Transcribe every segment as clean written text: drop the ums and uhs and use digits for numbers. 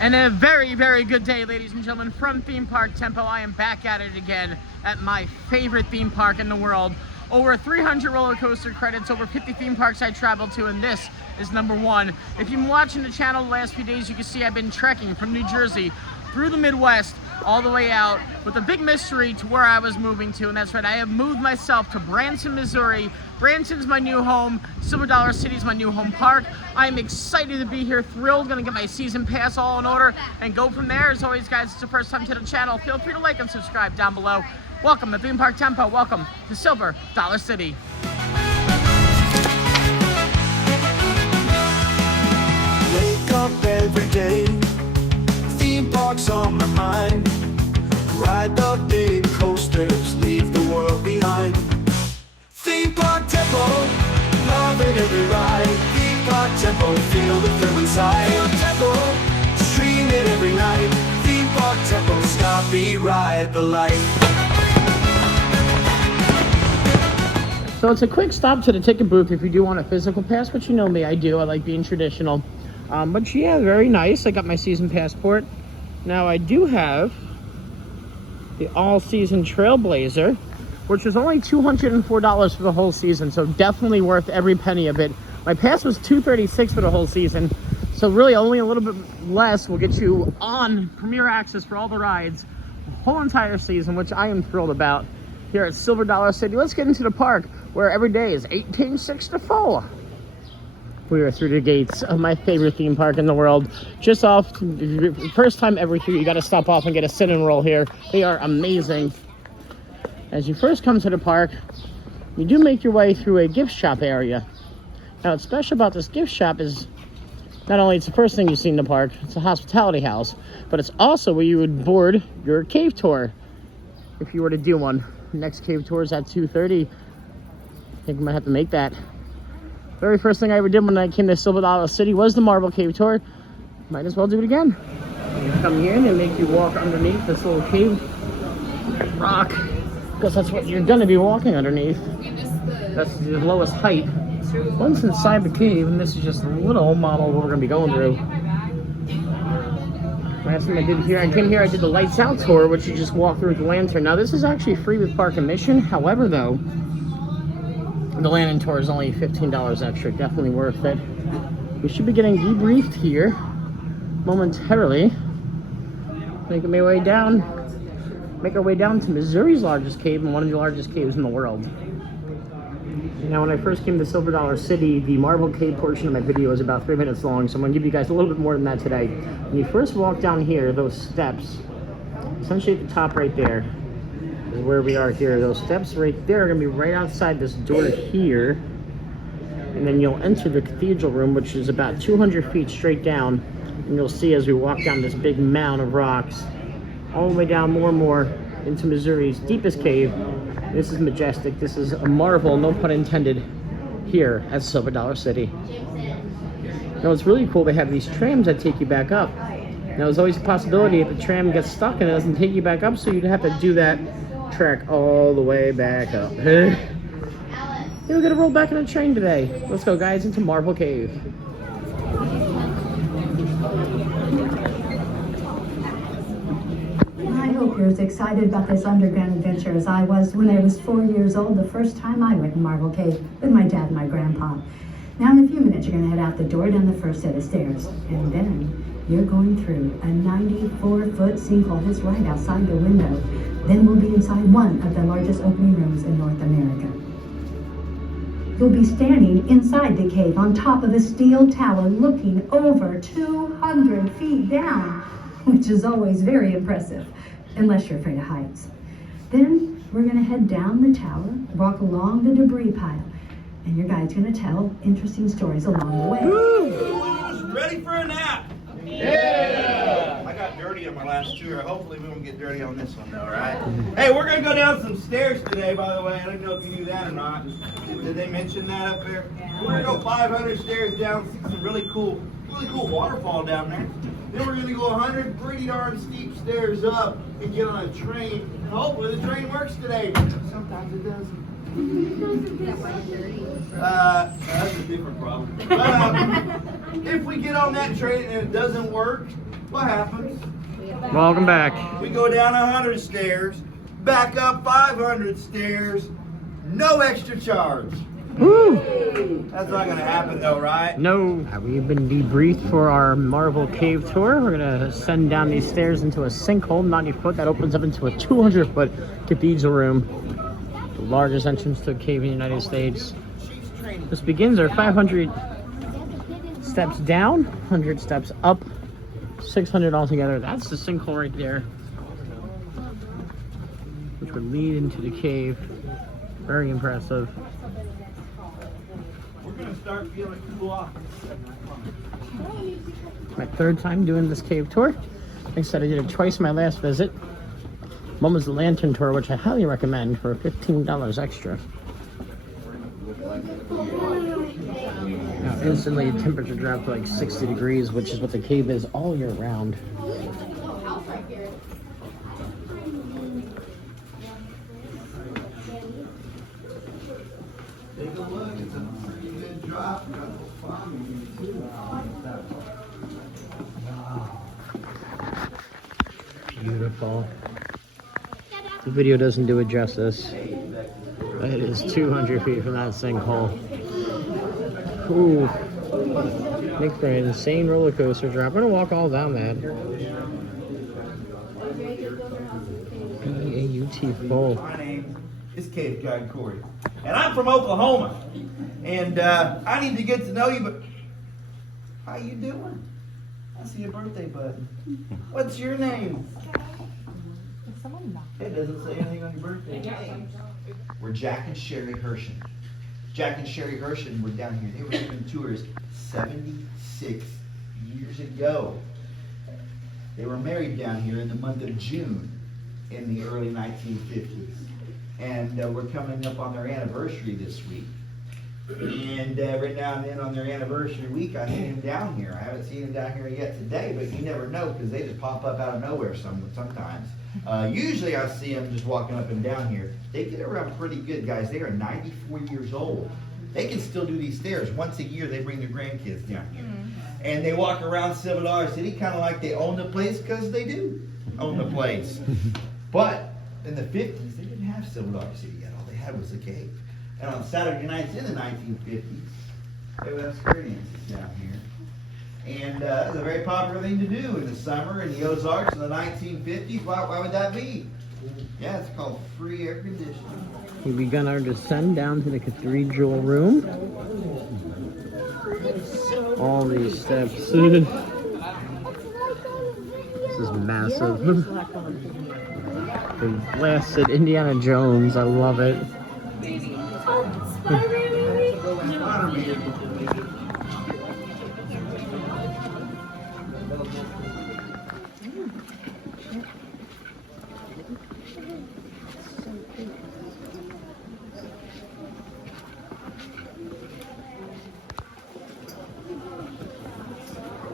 And a very, very good day, ladies and gentlemen, from Theme Park Tempo. I am back at it again at my favorite theme park in the world. Over 300 roller coaster credits, over 50 theme parks I traveled to, and this is number one. If you've been watching the channel the last few days, you can see I've been trekking from New Jersey through the Midwest all the way out with a big mystery to where I was moving to, and that's right, I have moved myself to Branson, Missouri. Branson's my new home. Silver Dollar City's my new home park. I'm excited to be here, thrilled, gonna get my season pass all in order and go from there. As always, guys, it's the first time to the channel. Feel free to like and subscribe down below. Welcome to Theme Park Tempo. Welcome to Silver Dollar City. Wake up every day, theme parks on my mind. Ride the big coasters, leave the world behind. Theme Park Tempo, loving every ride. Theme Park Tempo, feel the thrill inside. Feel Tempo, stream it every night. Theme Park Tempo, stop me, ride the light. So it's a quick stop to the ticket booth if you do want a physical pass, which you know me, I do. I like being traditional. But yeah, very nice. I got my season passport. Now I do have the all-season Trailblazer, which was only $204 for the whole season, so definitely worth every penny of it. My pass was $236 for the whole season, so really only a little bit less will get you on Premier Access for all the rides the whole entire season, which I am thrilled about here at Silver Dollar City. Let's get into the park, where every day is 1864. We are through the gates of my favorite theme park in the world. Just off, first time ever here, you got to stop off and get a sit and roll here. They are amazing. As you first come to the park, you do make your way through a gift shop area. Now, what's special about this gift shop is not only it's the first thing you see in the park, it's a hospitality house, but it's also where you would board your cave tour if you were to do one. Next cave tour is at 2:30. I think I might have to make that. Very first thing I ever did when I came to Silver Dollar City was the Marble Cave tour. Might as well do it again. You come here and they make you walk underneath this little cave rock, because that's what you're gonna be walking underneath. That's the lowest height. Once inside the cave, and this is just a little model of what we're gonna be going through. Last time I did here, I came here, I did the Lights Out tour, which you just walk through with the lantern. Now this is actually free with park admission. However though, the lantern tour is only $15 extra, definitely worth it. We should be getting debriefed here momentarily. Making my way down, make our way down to Missouri's largest cave and one of the largest caves in the world. Now, when I first came to Silver Dollar City, the Marble Cave portion of my video is about 3 minutes long, so I'm gonna give you guys a little bit more than that today. When you first walk down here, those steps, essentially at the top right there, is where we are here. Those steps right there are gonna be right outside this door here, and then you'll enter the cathedral room, which is about 200 feet straight down, and you'll see as we walk down this big mound of rocks, all the way down more and more into Missouri's deepest cave. This is majestic. This is a marvel, no pun intended, here at Silver Dollar City. Now it's really cool, they have these trams that take you back up. Now there's always a possibility if the tram gets stuck and it doesn't take you back up, so you'd have to do that trek all the way back up. You're gonna roll back in a train today. Let's go, guys, into Marble Cave. I hope you're as excited about this underground adventure as I was when I was 4 years old the first time I went in Marble Cave with my dad and my grandpa. Now in a few minutes you're going to head out the door down the first set of stairs, and then you're going through a 94-foot sinkhole that's right outside the window. Then we'll be inside one of the largest opening rooms in North America. You'll be standing inside the cave on top of a steel tower looking over 200 feet down, which is always very impressive, unless you're afraid of heights. Then we're gonna head down the tower, walk along the debris pile, and your guide's gonna tell interesting stories along the way. Who's ready for a nap? Yeah! I got dirty on my last tour. Hopefully we won't get dirty on this one though, right? Hey, we're gonna go down some stairs today, by the way. I don't know if you knew that or not. Did they mention that up there? We're gonna go 500 stairs down, see some really cool waterfall down there. Then we're gonna go 100 pretty darn steep stairs up and get on a train. And hopefully the train works today. Sometimes it doesn't. That's a different problem. If we get on that train and it doesn't work, what happens? Welcome back. We go down 100 stairs, back up 500 stairs, no extra charge. Woo! That's not gonna happen though, right? No. We've been debriefed for our Marvel Cave tour. We're gonna send down these stairs into a sinkhole, 90 foot, that opens up into a 200-foot cathedral room. The largest entrance to a cave in the United States. This begins our 500 steps down, 100 steps up, 600 altogether. That's the sinkhole right there, which would lead into the cave. Very impressive. We're gonna start feeling cool off. My third time doing this cave tour. Like I said, I did it twice my last visit. One was the lantern tour, which I highly recommend for $15 extra. Now, instantly, the temperature dropped to like 60 degrees, which is what the cave is all year round. Take a look, it's a pretty good drop. Beautiful. The video doesn't do it justice. It is 200 feet from that sinkhole. Ooh. Make for an insane roller coaster drop. I'm gonna walk all down that. B-A-U-T full. My name is Cave Guide Corey, and I'm from Oklahoma. And I need to get to know you, but how you doing? I see a birthday button. What's your name? It doesn't say anything on your birthday. We're Jack and Sherry Hershen. Jack and Sherry Hershen were down here. They were doing tours 76 years ago. They were married down here in the month of June in the early 1950s. And we're coming up on their anniversary this week. And every now and then on their anniversary week, I see them down here. I haven't seen them down here yet today, but you never know because they just pop up out of nowhere sometimes. Usually I see them just walking up and down here. They get around pretty good, guys. They are 94 years old. They can still do these stairs. Once a year, they bring their grandkids down here. And they walk around Civil Dollar City kind of like they own the place because they do own the place. But in the 50s, they didn't have Civil Dollar City yet. All they had was the cave. And on Saturday nights in the 1950s, they would have square dances down here. And it was a very popular thing to do in the summer in the Ozarks in the 1950s. Why would that be? Yeah, it's called free air conditioning. We've begun our descent down to the cathedral room. All these steps. This is massive. The blasted Indiana Jones. I love it.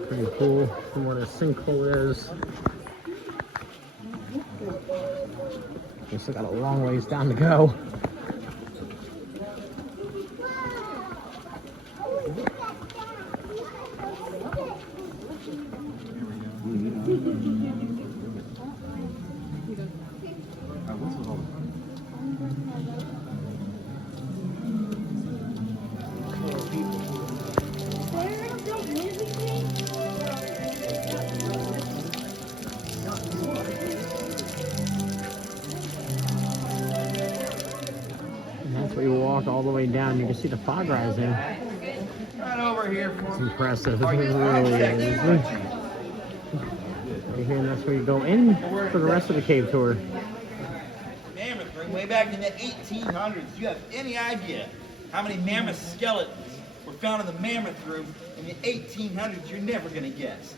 Pretty cool from where the sinkhole is. We still got a long ways down to go. We walk all the way down. You can see the fog rising. Right over here for It's me. impressive. It Are you- really is. Right here, and that's where you go in for the rest of the cave tour. Mammoth room way back in the 1800s. Do you have any idea how many mammoth skeletons were found in the mammoth room in the 1800s? You're never going to guess.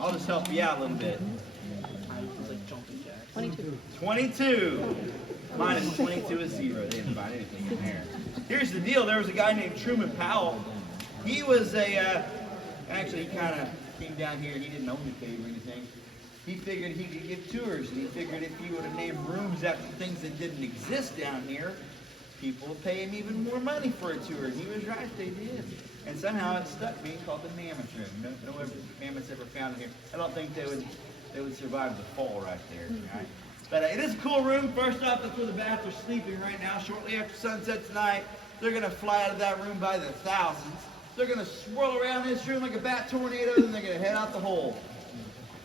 I'll just help you out a little bit. 22. Minus 22 is 0. They didn't find anything in there. Here's the deal. There was a guy named Truman Powell. He was actually he kind of came down here. He didn't own the cave or anything. He figured he could give tours, and he figured if he would have named rooms after things that didn't exist down here, people would pay him even more money for a tour. And he was right, they did. And somehow it stuck being called the mammoth room. No mammoths ever found in here. I don't think they would survive the fall right there. Right? But it is a cool room. First off, that's where the bats are sleeping right now. Shortly after sunset tonight, they're gonna fly out of that room by the thousands. They're gonna swirl around this room like a bat tornado, then they're gonna head out the hole.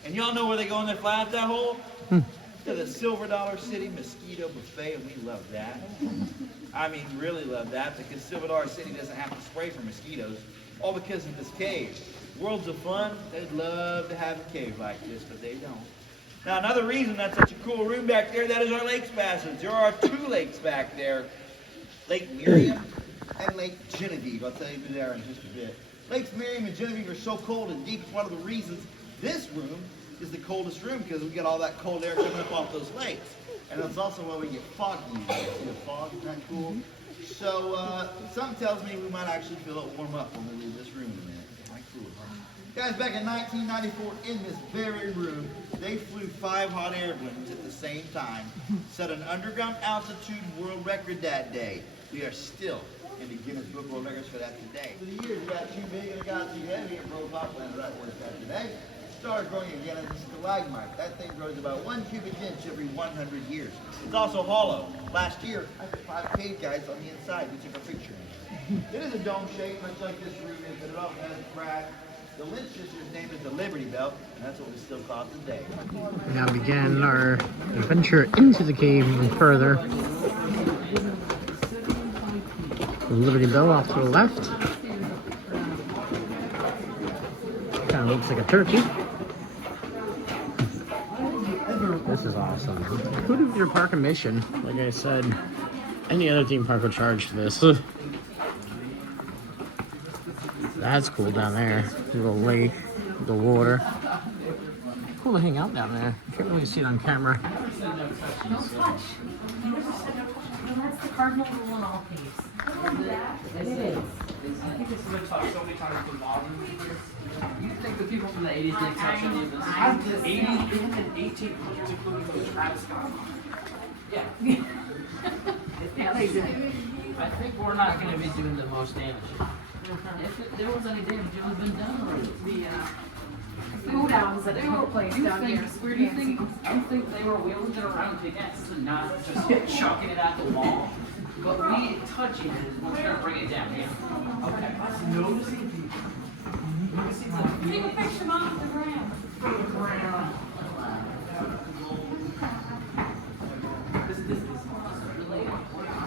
And y'all know where they go when they fly out that hole? To the Silver Dollar City Mosquito Buffet, and we love that. I mean, really love that, because Silver Dollar City doesn't have to spray for mosquitoes, all because of this cave. Worlds of Fun, they'd love to have a cave like this, but they don't. Now, another reason that's such a cool room back there, that is our lakes passage. There are 2 lakes back there, Lake Miriam and Lake Genevieve. I'll tell you who they are in just a bit. Lakes Miriam and Genevieve are so cold and deep, it's one of the reasons this room is the coldest room, because we get all that cold air coming up off those lakes. And it's also where we get foggy. See the fog, isn't that cool? So, something tells me we might actually feel it warm up when we leave this room in a minute. How cool, huh? Guys, back in 1994, in this very room, they flew 5 hot air balloons at the same time, set an underground altitude world record that day. We are still in the Guinness Book of World Records for that today. For the years, it got too big and it got too heavy, and broke off landed right where it's at today. Started growing again as a stalagmite. That thing grows about 1 cubic inch every 100 years. It's also hollow. Last year, I put 5 cave guys on the inside. We took a picture of it. It is a dome shape, much like this room is, but it also has a crack. The Lynch sisters' name is the Liberty Bell, and that's what we still call it today. We now begin our adventure into the cave even further. The Liberty Bell off to the left. Kind of looks like a turkey. This is awesome. Included with your park admission, like I said, any other theme park would charge for this. That's cool down there. Little lake, the water. Cool to hang out down there. You can't really see it on camera. That's the cardinal rule in all caves. It is. I think it's been talked so many times with modern leaders. You think the people from the 80s didn't touch any of this? 80s, even in 1800s, including the Travis Scott. Yeah. Yeah, they do. I think we're not going to be doing the most damage. If there was any damage, it would have been done already. The cool downs that took place down here. Where do you think they were wheeling it around to get and not just chucking it at the wall? But we touching it is what's going to bring it down. Yeah. Okay. Noticing people. Take a picture, Mom, of the ground. This is really important.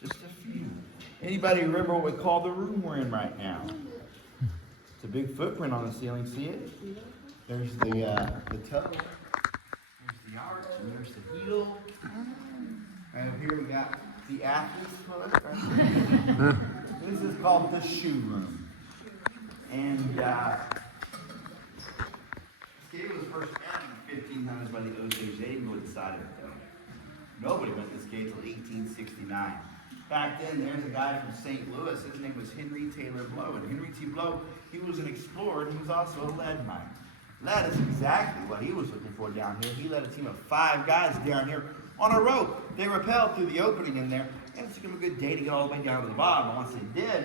Just a few. Anybody remember what we call the room we're in right now? It's a big footprint on the ceiling. See it? There's the toe. There's the arch, and there's the heel. And over here we got the athlete's foot. Right? This is called the shoe room. And this cave was first found in the 1500s by the Osage. They didn't go inside of it though. Nobody went to this cave until 1869. Back then, there's a guy from St. Louis. His name was Henry Taylor Blow. And Henry T. Blow, he was an explorer, and he was also a lead miner. Lead is exactly what he was looking for down here. He led a team of 5 guys down here on a rope. They rappelled through the opening in there, and it took them a good day to get all the way down to the bottom. And once they did,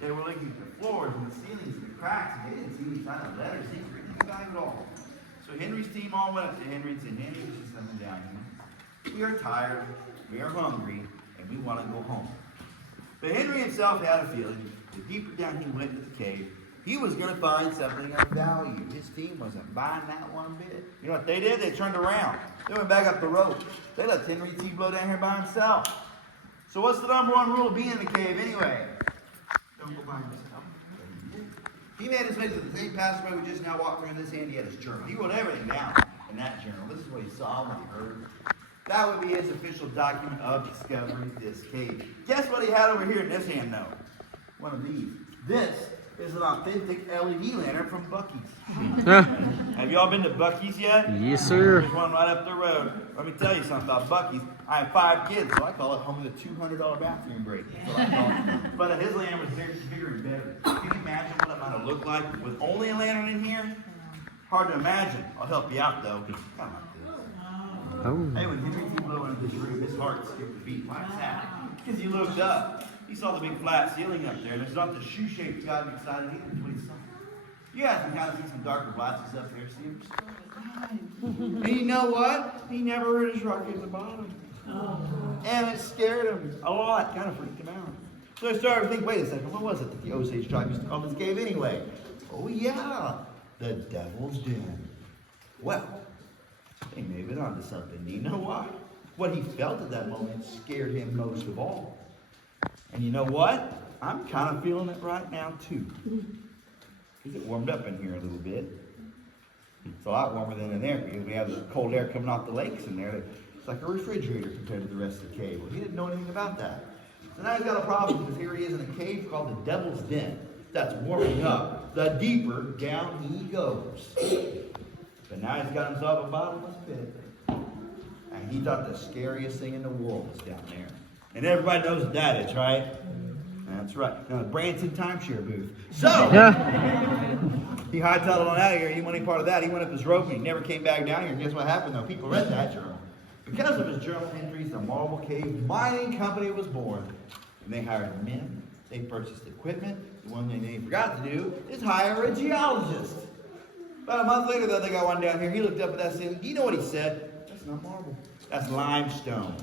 they were looking at the floors and the ceilings and the cracks, and they didn't see any sign of lead or secret anything at all. So Henry's team all went up to Henry and said, Henry, this is something down here. We are tired, we are hungry, and we want to go home. But Henry himself had a feeling the deeper down he went into the cave, he was going to find something of value. His team wasn't buying that one bit. You know what they did? They turned around. They went back up the rope. They let Henry T. Blow down here by himself. So what's the #1 rule of being in the cave anyway? Don't go by yourself. He made his way to the same passageway we just now walked through in this hand. He had his journal. He wrote everything down in that journal. This is what he saw, what he heard. That would be his official document of discovering this cave. Guess what he had over here in this hand, though? One of these. This is an authentic LED lantern from Buc-ee's. Yeah. Have y'all been to Buc-ee's yet? Yes, sir. There's one right up the road. Let me tell you something about Buc-ee's. I have 5 kids, so I call it home of the $200 bathroom break. That's what I call it. But his lantern was bigger and better. Can you imagine what it might have looked like with only a lantern in here? Hard to imagine. I'll help you out though. Come on. Oh. Hey, when Henry T. Blow into this room, his heart skipped a beat. Why is that? Because he looked up. He saw the big flat ceiling up there, and it's not the shoe shape that got him excited either. That's what he saw. You guys can kind of see some darker glasses up there. See him? And you know what? He never heard his rock at the bottom. And it scared him a lot. Kind of freaked him out. So I started to think, wait a second, what was it that the Osage tribe used to call this cave anyway? Oh yeah, the Devil's Den. Well, they may have been onto something. Do you know why? What he felt at that moment scared him most of all. And you know what? I'm kind of feeling it right now too. Because it warmed up in here a little bit. It's a lot warmer than in there because we have the cold air coming off the lakes in there. It's like a refrigerator compared to the rest of the cave. Well, he didn't know anything about that. So now he's got a problem because here he is in a cave called the Devil's Den. That's warming up. The deeper down he goes. But now he's got himself a bottomless pit. And he thought the scariest thing in the world was down there. And everybody knows what that is, right? That's right. Now, the Branson timeshare booth. So, he hightailed on out of here. He didn't want any part of that. He went up his rope and he never came back down here. And guess what happened, though? People read that journal. Because of his journal entries, the Marble Cave Mining Company was born. And they hired men. They purchased equipment. The one thing they forgot to do is hire a geologist. About a month later, though, they got one down here. He looked up at that ceiling. You know what he said? That's not marble. That's limestone.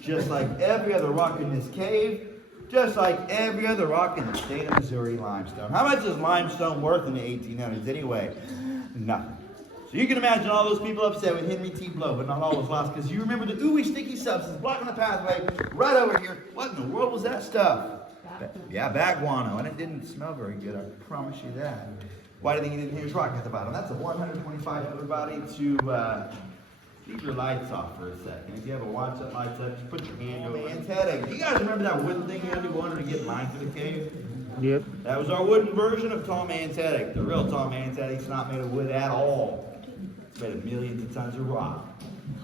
Just like every other rock in this cave, just like every other rock in the state of Missouri, limestone. How much is limestone worth in the 1800s anyway? Nothing. So you can imagine all those people upset with Henry T. Blow, but not all was lost because you remember the ooey sticky substance blocking the pathway right over here. What in the world was that stuff? Yeah, bag guano, and it didn't smell very good, I promise you that. Why do you think he didn't hear his rock at the bottom? That's a 125 everybody to keep your lights off for a second. If you have a watch that lights up, just put your hand over it. Do you guys remember that wooden thing you had to go under to get lined for the cave? Yep. That was our wooden version of Tall Man's Headache. The real Tall Man's Headache's not made of wood at all. It's made of millions of tons of rock.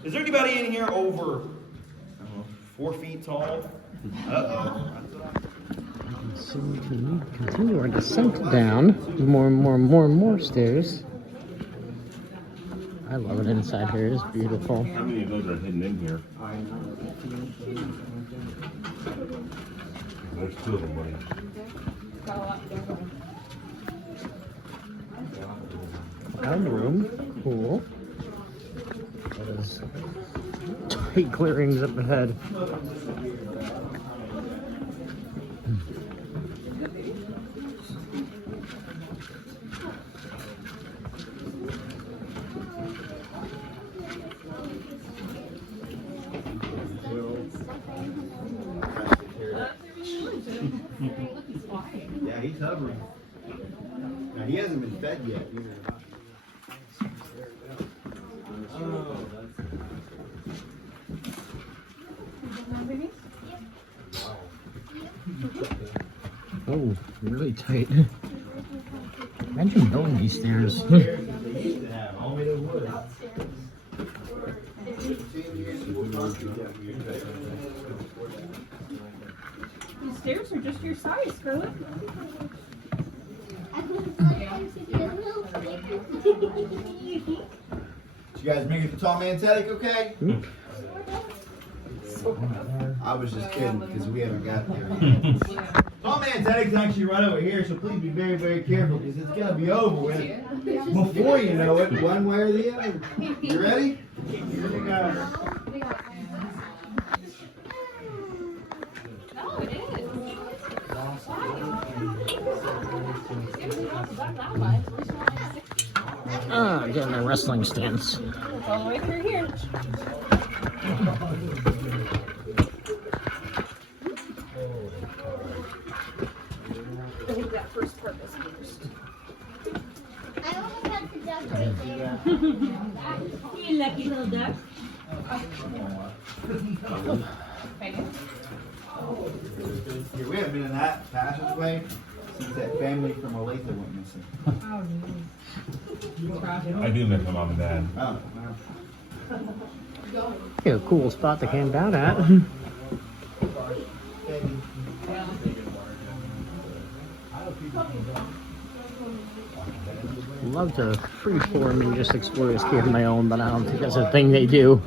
Is there anybody in here over 4 feet tall? Uh-oh. So we can continue our descent down. More and more stairs. I love it inside here. It's beautiful. How many of those are hidden in here? There's 2 of them, buddy. Down the room. Cool. There's tight clearings up ahead. Yeah, he's hovering. Now, he hasn't been fed yet either. Oh, really tight. Imagine building these stairs. They used to have all made of wood. These stairs are just your size, Scarlett. Did you guys make it to Tall Man's Headache okay? I was just kidding because we haven't got there yet. Tall Man's Headache's actually right over here, so please be very, very careful because it's going to be over with before you know it, one way or the other. You ready? Here we go. Oh, it is. Ah, getting my wrestling stance. All the way through here. I think that first part was first. I only got the duck right there. You lucky little duck. Here, we haven't been in that passageway since that family from Olathe went missing. I do miss my mom and dad. Oh, wow. Yeah, a cool spot to camp out at. Love to freeform and just explore this cave on my own, but I don't think that's a thing they do.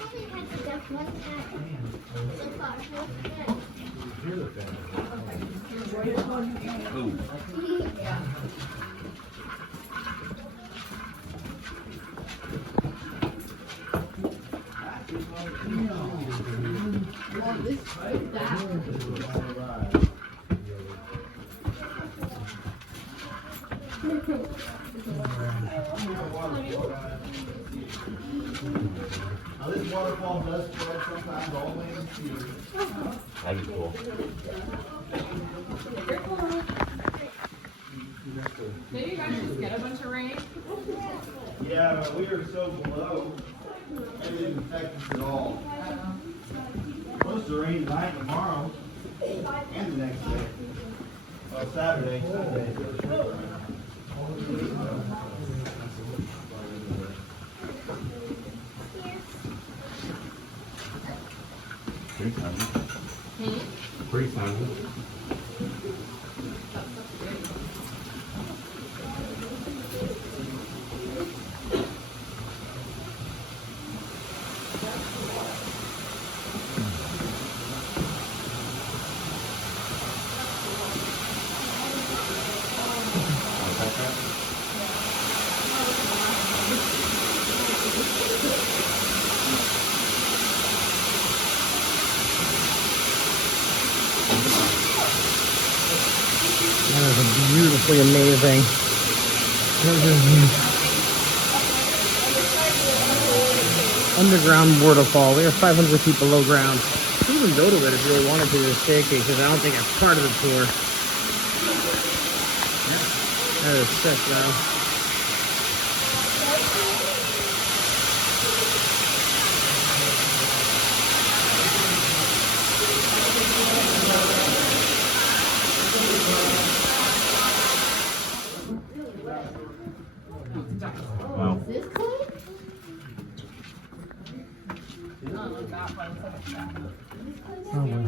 I've only had to duck one time so far. Now this waterfall does spread sometimes all the way into here. That'd be cool. Did you guys just get a bunch of rain? Yeah, but we are so below, it didn't affect us at all. Supposed to rain tonight, tomorrow, and the next day. Well, Saturday, Sunday. Pretty sunny. Pretty sunny. That is beautifully amazing. Underground waterfall. We are 500 feet below ground. You can even go to it if you really wanted to, the staircase, because I don't think it's part of the tour. That is sick, though. Wow. Oh, wow.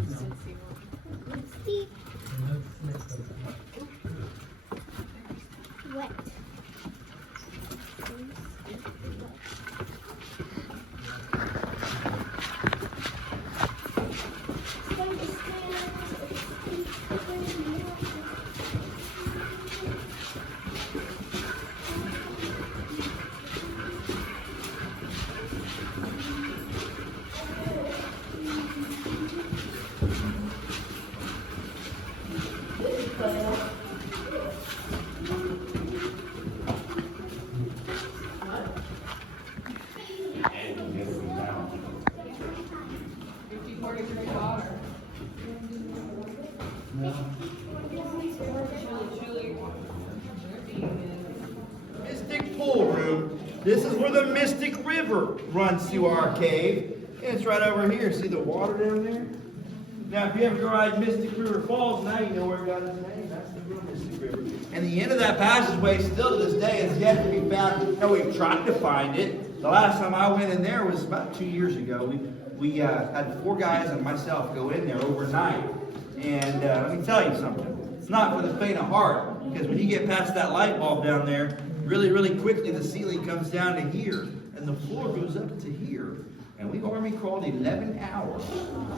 Wet. Mystic Pool Room. This is where the Mystic River runs through our cave. And it's right over here. See the water down there? Now, if you ever go ride Mystic River Falls, now you know where it got its name. That's the real Mystic River. And the end of that passageway, still to this day, is yet to be found. Now, we've tried to find it. The last time I went in there was about 2 years ago. We had 4 guys and myself go in there overnight. And let me tell you something. It's not for the faint of heart. Because when you get past that light bulb down there, really, really quickly the ceiling comes down to here. And the floor goes up to here. And we army crawled 11 hours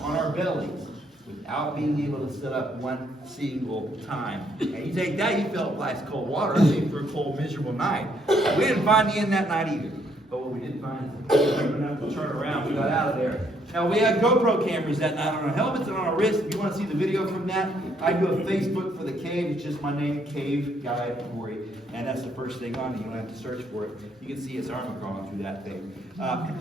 on our bellies without being able to sit up one single time. And you take that, you felt ice cold water. I think for a cold, miserable night. We didn't find the end that night either. But what we did find is we didn't have to turn around. We got out of there. Now, we had GoPro cameras that night on our helmets and on our wrists. If you want to see the video from that, I do a Facebook for the cave. It's just my name, Cave Guy Corey. And that's the first thing on it. You don't have to search for it. You can see his arm crawling through that thing.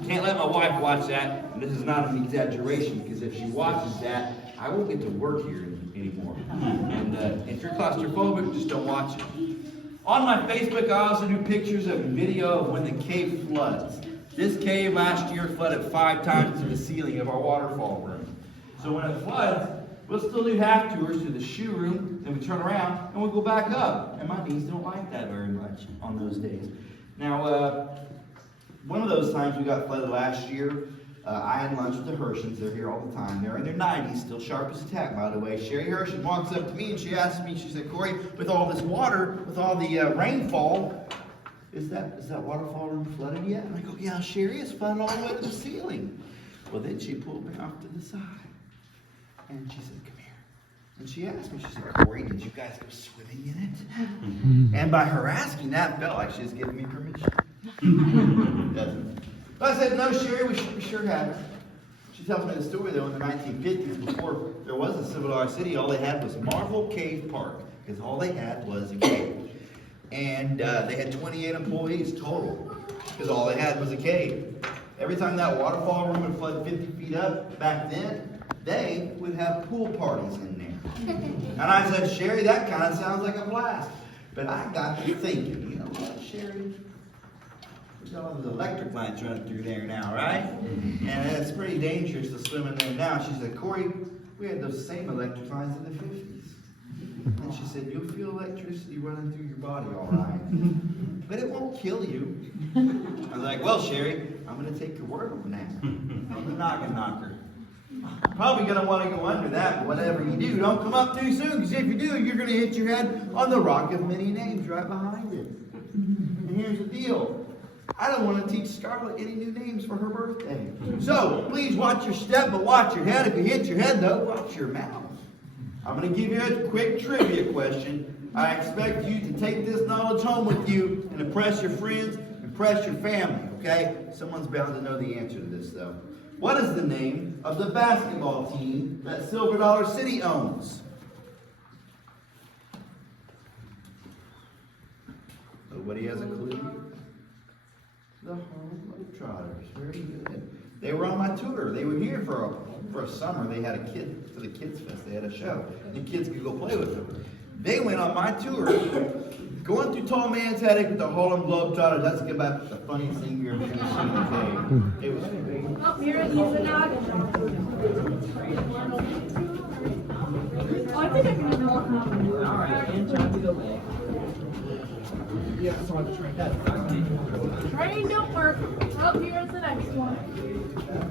Can't let my wife watch that. And this is not an exaggeration, because if she watches that, I won't get to work here anymore. And if you're claustrophobic, just don't watch it. On my Facebook, I also do pictures of video of when the cave floods. This cave last year flooded 5 times to the ceiling of our waterfall room. So when it floods, we'll still do half tours to the shoe room, then we turn around and we'll go back up. And my knees don't like that very much on those days. Now, one of those times we got flooded last year, I had lunch with the Hershins. They're here all the time. They're in their 90s, still sharp as a tack, by the way. Sherry Hershin walks up to me and she asks me, she said, Corey, with all this water, with all the rainfall, is that waterfall room flooded yet? And I go, yeah, Sherry, it's flooded all the way to the ceiling. Well, then she pulled me off to the side. And she said, come here. And she asked me, she said, Corey, did you guys go swimming in it? And by her asking that, it felt like she was giving me permission. Doesn't it? But I said, no, Sherry, we sure have. She tells me the story, though, in the 1950s, before there was a civilized city, all they had was Marvel Cave Park, because all they had was a cave. And they had 28 employees total, because all they had was a cave. Every time that waterfall room would flood 50 feet up back then, they would have pool parties in there. And I said, Sherry, that kind of sounds like a blast. But I got to thinking, you know what, Sherry? We got all those electric lines running through there now, right? And it's pretty dangerous to swim in there now. She said, Corey, we had those same electric lines in the 50s. And she said, you'll feel electricity running through your body all right. But it won't kill you. I was like, well, Sherry, I'm going to take your word on that. I'm the noggin knocker. Probably going to want to go under that, but whatever you do, don't come up too soon, because if you do, you're going to hit your head on the rock of many names right behind it. And here's the deal. I don't want to teach Scarlett any new names for her birthday. So, please watch your step, but watch your head. If you hit your head, though, watch your mouth. I'm going to give you a quick trivia question. I expect you to take this knowledge home with you and impress your friends, impress your family, okay? Someone's bound to know the answer to this, though. What is the name of the basketball team that Silver Dollar City owns? Nobody has a clue? The Harlem Globetrotters. Very good. They were on my tour. They were here for a summer. They had for the Kids Fest. They had a show. The kids could go play with them. They went on my tour, going through Tall Man's Attic with the Harlem Globetrotters. That's about the funniest thing you're ever going to see in the cave. It was great. Oh, here he's a dog. Oh, I think I can walk now. All right, and time to go back. Train don't work. Oh, here's the next one.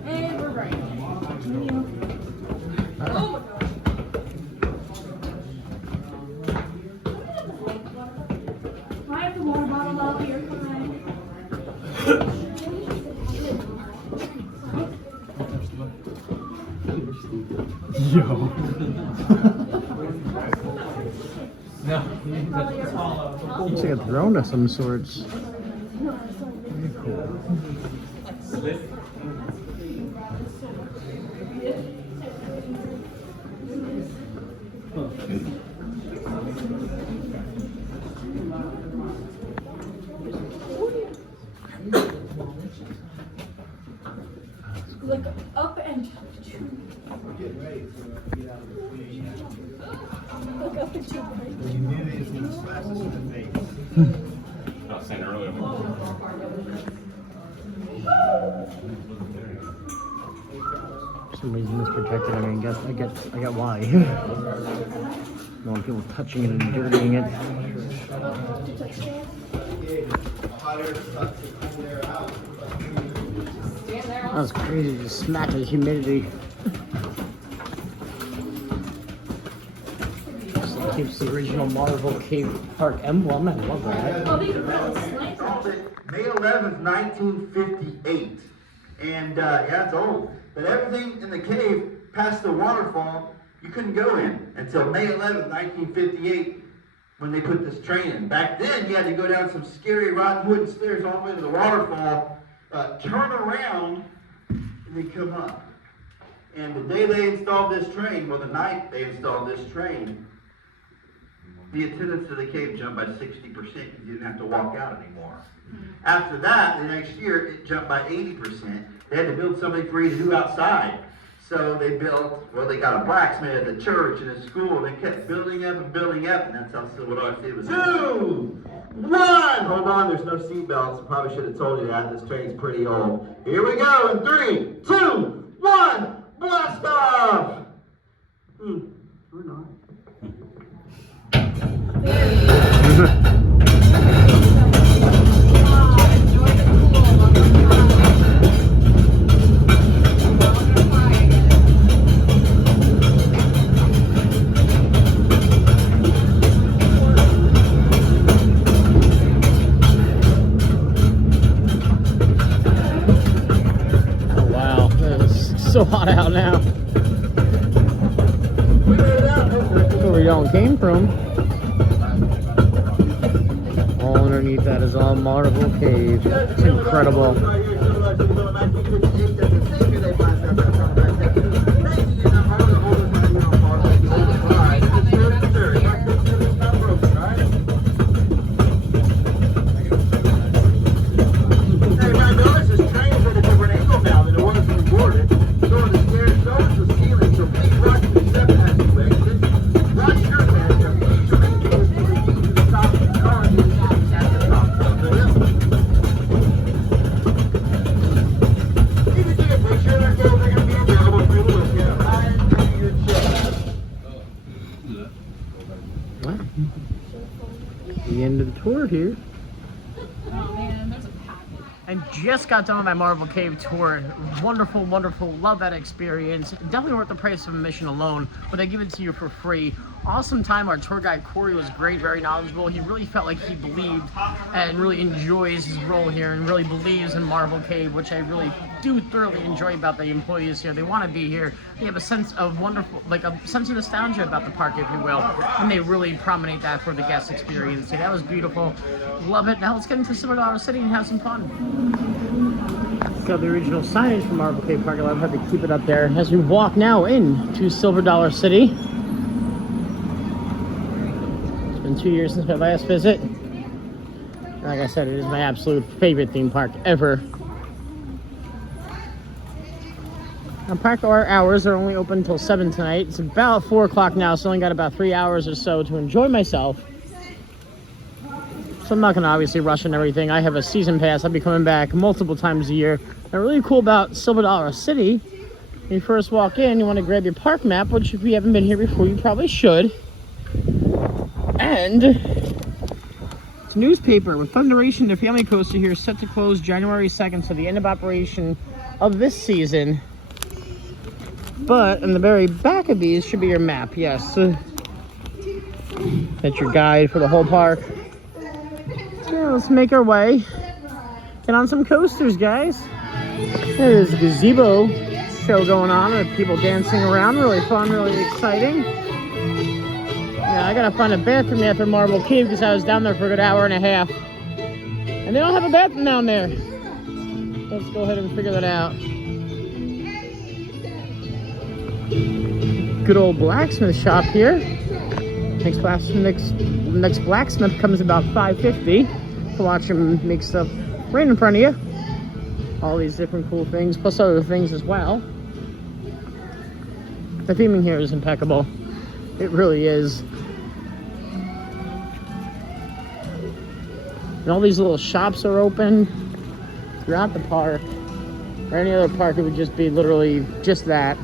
And we're right. Oh my God. I have the water bottle out here. Looks like a throne of some sorts. Look up and Getting ready to get out of the way. look up and Humidity is going to smash us in the face. I was saying earlier. For some reason it's protected. I mean, I get why. Don't want people touching it and dirtying it. That was crazy, just smack the humidity. Just keeps the original Marvel Cave Park emblem. I love that. oh, these are really slick. May 11th, 1958. And yeah, it's old. But everything in the cave past the waterfall, you couldn't go in until May 11th, 1958, when they put this train in. Back then, you had to go down some scary rotten wooden stairs all the way to the waterfall, turn around, and then come up. And the day they installed this train, well, the night they installed this train, the attendance to the cave jumped by 60%. You didn't have to walk out anymore. After that, the next year, it jumped by 80%. They had to build something for you to do outside. So they built, well, they got a blacksmith, a church, and a school. They kept building up, and that's how Silver Dollar City was. 2, 1! Hold on, there's no seatbelts. I probably should have told you that. This train's pretty old. Here we go in 3, 2, 1, blast off! Or not. So hot out now. Where we all came from. All underneath that is all Marble Cave. It's incredible. The end of the tour here. Oh man, there's a pack. I just got done with my Marble Cave tour. Wonderful, wonderful. Love that experience. Definitely worth the price of admission alone, but they give it to you for free. Awesome time. Our tour guide Corey was great, very knowledgeable. He really felt like he believed and really enjoys his role here and really believes in Marble Cave, which I really do thoroughly enjoy about the employees here. They want to be here. They have a sense of wonderful, like a sense of nostalgia about the park, if you will, and they really promenade that for the guest experience. So that was beautiful. Love it. Now let's get into Silver Dollar City and have some fun. Got the original signage from Marble Cave Park. I'll have to keep it up there as we walk now into Silver Dollar City. It's been 2 years since my last visit. Like I said, it is my absolute favorite theme park ever. Now, park hours are only open until 7 tonight. It's about 4 o'clock now, so I only got about 3 hours or so to enjoy myself. So I'm not going to obviously rush on everything. I have a season pass. I'll be coming back multiple times a year. And really cool about Silver Dollar City, when you first walk in, you want to grab your park map, which if you haven't been here before, you probably should. And it's a newspaper with Thunderation, the family coaster here, set to close January 2nd, so the end of operation of this season. But in the very back of these should be your map, yes. That's your guide for the whole park. So let's make our way. Get on some coasters, guys. There's a gazebo show going on with people dancing around. Really fun, really exciting. Yeah, I gotta find a bathroom after Marble Cave because I was down there for a good hour and a half. And they don't have a bathroom down there. Let's go ahead and figure that out. Good old blacksmith shop here. Next blacksmith comes about $5.50 to watch him make stuff right in front of you. All these different cool things, plus other things as well. The theming here is impeccable. It really is. And all these little shops are open throughout the park. Or any other park, it would just be literally just that.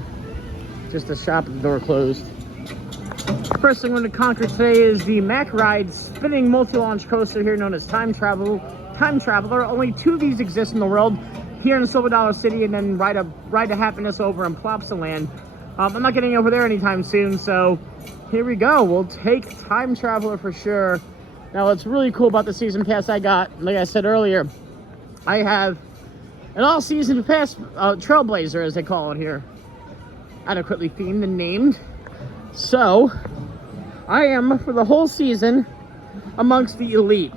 Just a shop with the door closed. First thing we're going to conquer today is the Mack Ride spinning multi-launch coaster here known as Time Traveler. Only 2 of these exist in the world, here in Silver Dollar City, and then Ride to Happiness over in Plopsaland. I'm not getting over there anytime soon, so here we go. We'll take Time Traveler for sure. Now, what's really cool about the season pass I got, like I said earlier, I have an all-season pass, Trailblazer as they call it here. Adequately themed and named. So, I am, for the whole season, amongst the elite.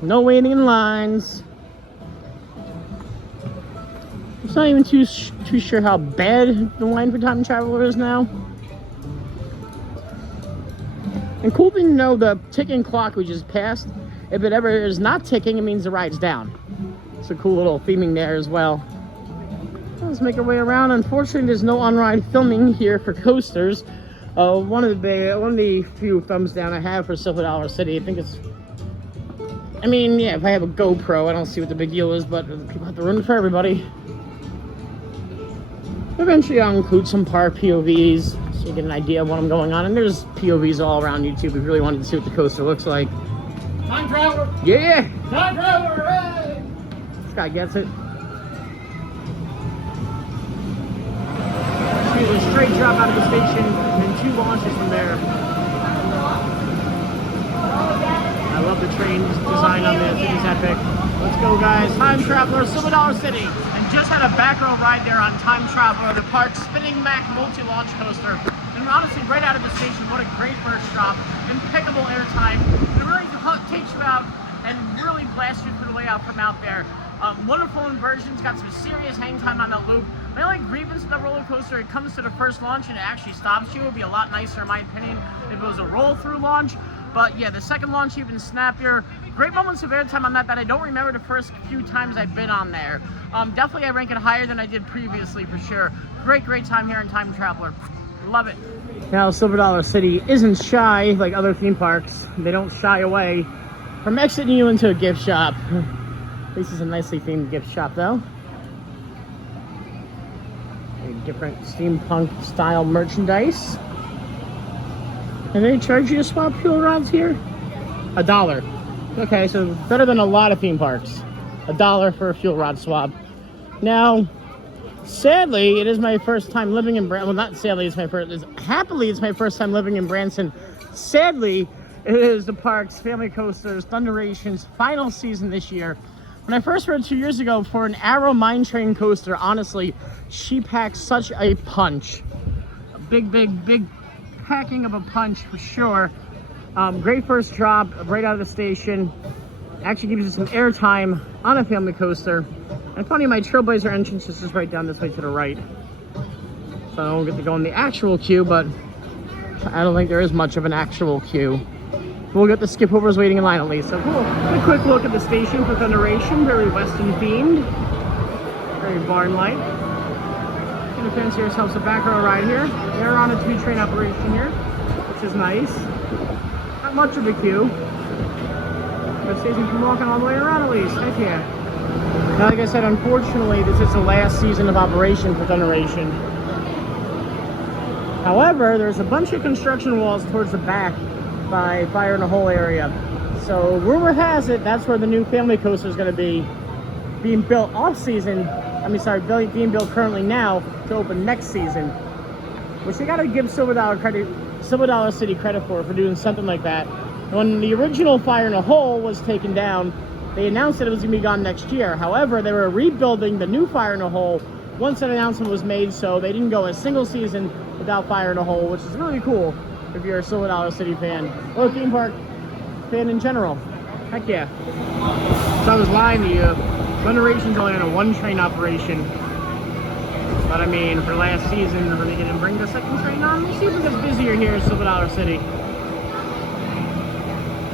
No waiting in lines. I'm not even too sure how bad the line for Time Traveler is now. And cool thing to know, the ticking clock we just passed, if it ever is not ticking, it means the ride's down. It's a cool little theming there as well. let's make our way around. Unfortunately, there's no on-ride filming here for coasters. One of the few thumbs down I have for Silver Dollar City. I think it's, I mean, yeah, if I have a GoPro, I don't see what the big deal is, but people have to ruin it for everybody. Eventually, I'll include some park POVs so you get an idea of what I'm going on. And there's POVs all around YouTube if you really wanted to see what the coaster looks like. Time traveler! Yeah! Time traveler! Hey! This guy gets it. She was a straight drop out of the station and then 2 launches from there. I love the train design on this. It is epic. Let's go, guys. Time Traveler, Silver Dollar City. And just had a back row ride there on Time Traveler, the park's spinning Mac multi-launch coaster. And honestly, right out of the station, what a great first drop. Impeccable airtime. It really takes you out and really blasts you through the layout from out there. Wonderful inversions, got some serious hang time on that loop. My only grievance with the roller coaster, it comes to the first launch and it actually stops you. It would be a lot nicer, in my opinion, if it was a roll-through launch. But yeah, the second launch even snappier. Great moments of airtime on that I don't remember the first few times I've been on there. Definitely I rank it higher than I did previously for sure. Great time here in Time Traveler. Love it. Now Silver Dollar City isn't shy like other theme parks. They don't shy away from exiting you into a gift shop. This is a nicely themed gift shop though. Different steampunk style merchandise. And they charge you to swap fuel rods here? $1. Okay, so better than a lot of theme parks. $1 for a fuel rod swap. Now, sadly, it is my first time living in Branson. Well, not sadly, happily, it's my first time living in Branson. Sadly, it is the park's Family Coasters Thunderation's final season this year. When I first heard 2 years ago for an Arrow Mine Train coaster, honestly, she packs such a punch. A big packing of a punch for sure. Great first drop right out of the station. Actually gives you some airtime on a family coaster. And funny, my Trailblazer entrance is just right down this way to the right. So I don't get to go in the actual queue, but I don't think there is much of an actual queue. We'll get the skip overs waiting in line at least. So cool. A quick look at the station for Thunderation, very Western themed. Very barn-like. Gonna fancy ourselves a back row ride here. They're on a 2-train operation here, which is nice. Not much of a queue. But station can walking all the way around at least. Heck yeah. Now, like I said, unfortunately, this is the last season of operation for Thunderation. However, there's a bunch of construction walls towards the back by Fire in a Hole area. So rumor has it that's where the new family coaster is going to be being built off season. Being built currently now to open next season. Which they got to give Silver Dollar City credit for doing something like that. When the original Fire in a Hole was taken down, they announced that it was going to be gone next year. However, they were rebuilding the new Fire in a Hole once that announcement was made, so they didn't go a single season without Fire in a Hole, which is really cool if you're a Silver Dollar City fan or a theme park fan in general. Heck yeah. So I was lying to you. Thunderation's only on a 1-train operation. But I mean, for last season, are they going to bring the second train on? We'll see if it gets busier here in Silver Dollar City.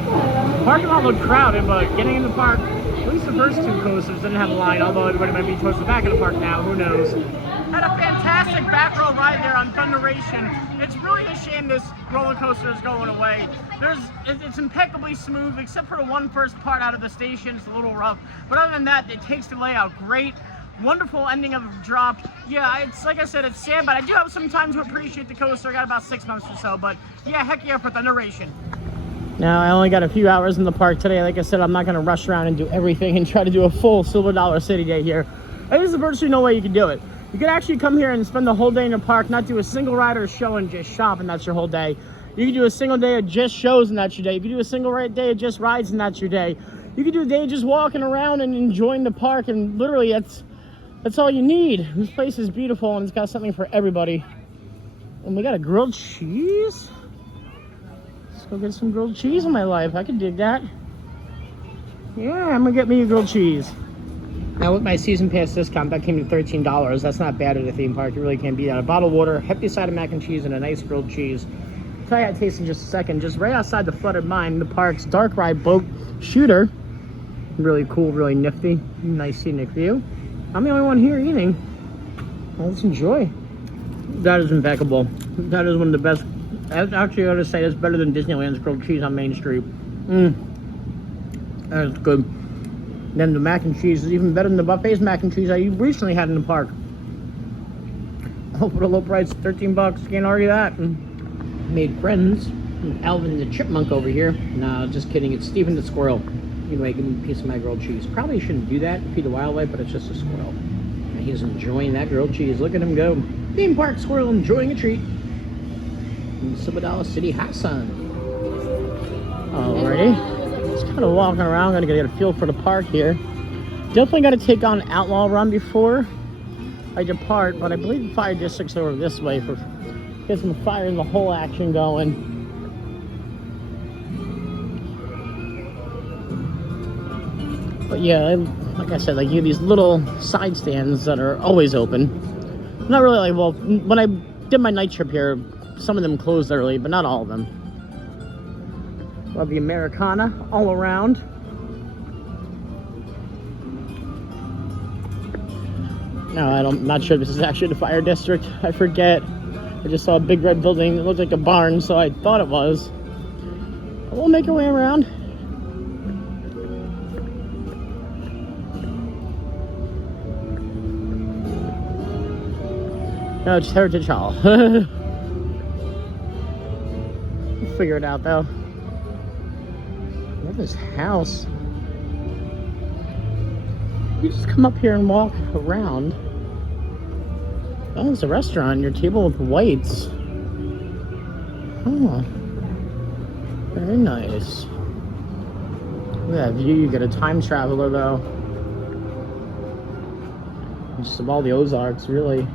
The parking lot looked crowded, but getting in the park, at least the first 2 coasters didn't have a line, although everybody might be towards the back of the park now, who knows. Had a fantastic back row ride there on Thunderation. It's really a shame this roller coaster is going away. It's impeccably smooth, except for the one first part out of the station. It's a little rough, but other than that, it takes the layout great. Wonderful ending of drop. Yeah, it's like I said, it's sad, but I do have some time to appreciate the coaster. I got about 6 months or so, but yeah, heck yeah for Thunderation. Now, I only got a few hours in the park today. Like I said, I'm not going to rush around and do everything and try to do a full Silver Dollar City day here. There's virtually no way you can do it. You could actually come here and spend the whole day in the park, not do a single ride or show and just shop, and that's your whole day. You can do a single day of just shows, and that's your day. You can do a single day of just rides, and that's your day. You can do a day of just walking around and enjoying the park, and literally that's all you need. This place is beautiful, and it's got something for everybody. And we got a grilled cheese? Let's go get some grilled cheese in my life. I can dig that. Yeah, I'm gonna get me a grilled cheese. Now with my season pass discount, that came to $13. That's not bad at a theme park. You really can't beat that. A bottle of water, hefty side of mac and cheese, and a nice grilled cheese. I'll tell you how it tastes in just a second. Just right outside the Flooded Mine, the park's dark ride boat shooter. Really cool, really nifty. Nice scenic view. I'm the only one here eating. Let's enjoy. That is impeccable. That is one of the best. Actually, I gotta say that's better than Disneyland's grilled cheese on Main Street. That is good. Then the mac and cheese is even better than the buffet's mac and cheese I recently had in the park. Oh, for the low price, 13 bucks. Can't argue that. Made friends. Alvin the chipmunk over here. No, just kidding. It's Stephen the squirrel. Anyway, give me a piece of my grilled cheese. Probably shouldn't do that, feed the wildlife, but it's just a squirrel. And he's enjoying that grilled cheese. Look at him go. Theme park squirrel enjoying a treat. In Subadala City, Hassan. Alrighty. Just kind of walking around. Gonna get a feel for the park here. Definitely got to take on Outlaw Run before I depart, but I believe the fire district's over this way for get some fire in the hole action going. But yeah, like I said, like you have these little side stands that are always open. Not really like, well, when I did my night trip here, some of them closed early, but not all of them. Love the Americana all around. No, I'm not sure if this is actually the fire district. I forget. I just saw a big red building that looked like a barn, so I thought it was. But we'll make our way around. No, it's Heritage Hall. We'll figure it out though. Love this house. You just come up here and walk around. Oh, it's a restaurant. Your table with whites. Oh, very nice. Look at that view. You get a time traveler though. Just of all the Ozarks, really.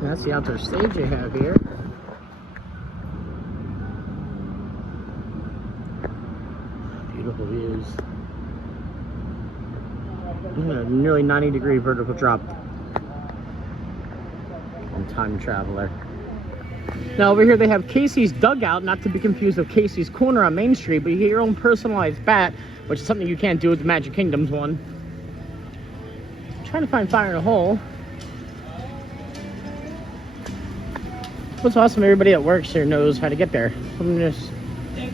And that's the outdoor stage you have here. Beautiful views. Nearly 90-degree vertical drop. And time traveler. Now over here they have Casey's Dugout, not to be confused with Casey's Corner on Main Street, but you get your own personalized bat, which is something you can't do with the Magic Kingdoms one. I'm trying to find fire in a hole. What's awesome, everybody that works here knows how to get there. I'm gonna just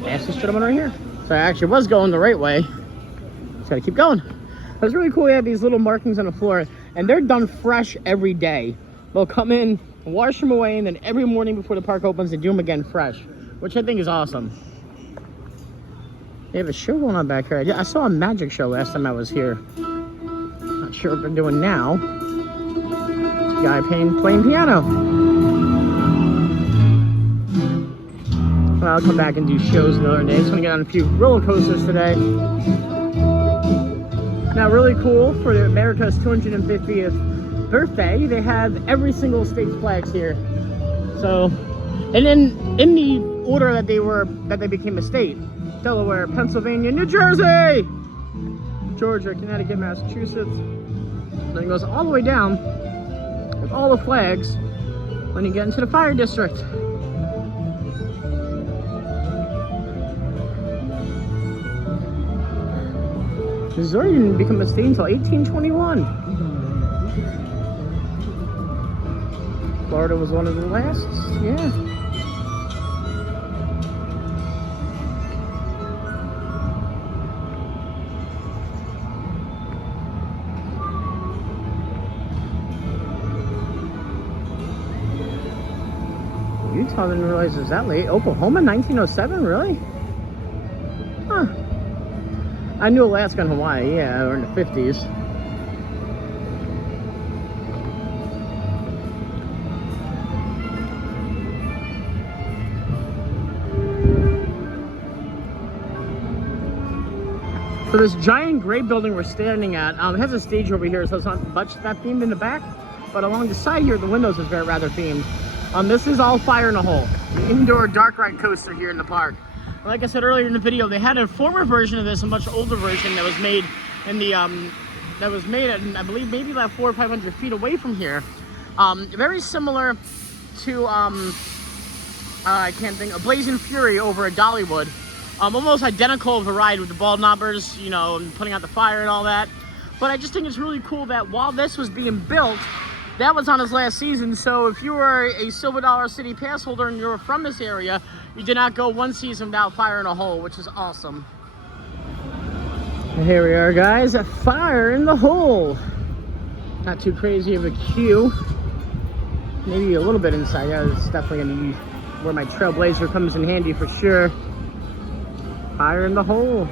ask this gentleman right here. So I actually was going the right way. Just gotta keep going. It's really cool. They have these little markings on the floor, and they're done fresh every day. They'll come in, wash them away, and then every morning before the park opens, they do them again fresh, which I think is awesome. They have a show going on back here. I saw a magic show last time I was here. Not sure what they're doing now. This guy playing piano. I'll come back and do shows another day. Just gonna get on a few roller coasters today. Now, really cool for the America's 250th birthday, they have every single state's flags here. So, and then in the order that they became a state: Delaware, Pennsylvania, New Jersey, Georgia, Connecticut, Massachusetts. Then it goes all the way down with all the flags when you get into the fire district. Missouri didn't become a state until 1821. Florida was one of the last, yeah. Utah didn't realize it was that late. Oklahoma, 1907, really? Huh. I knew Alaska and Hawaii, yeah, were in the 50s. So this giant gray building we're standing at, it has a stage over here, so it's not much that themed in the back, but along the side here, the windows is very rather themed. This is all fire in a hole. Indoor dark ride coaster here in the park. Like I said earlier in the video, they had a former version of this, a much older version that was made in the I believe maybe about 400 or 500 feet away from here. Very similar to I can't think, a Blazing Fury over at Dollywood. Almost identical of a ride with the ball knobbers, you know, and putting out the fire and all that. But I just think it's really cool that while this was being built, That was on his last season, so if you were a Silver Dollar City pass holder and you were from this area, you did not go one season without Fire in the Hole, which is awesome. And here we are, guys, at Fire in the Hole. Not too crazy of a queue. Maybe a little bit inside. Yeah, it's definitely going to be where my Trailblazer comes in handy for sure. Fire in the Hole.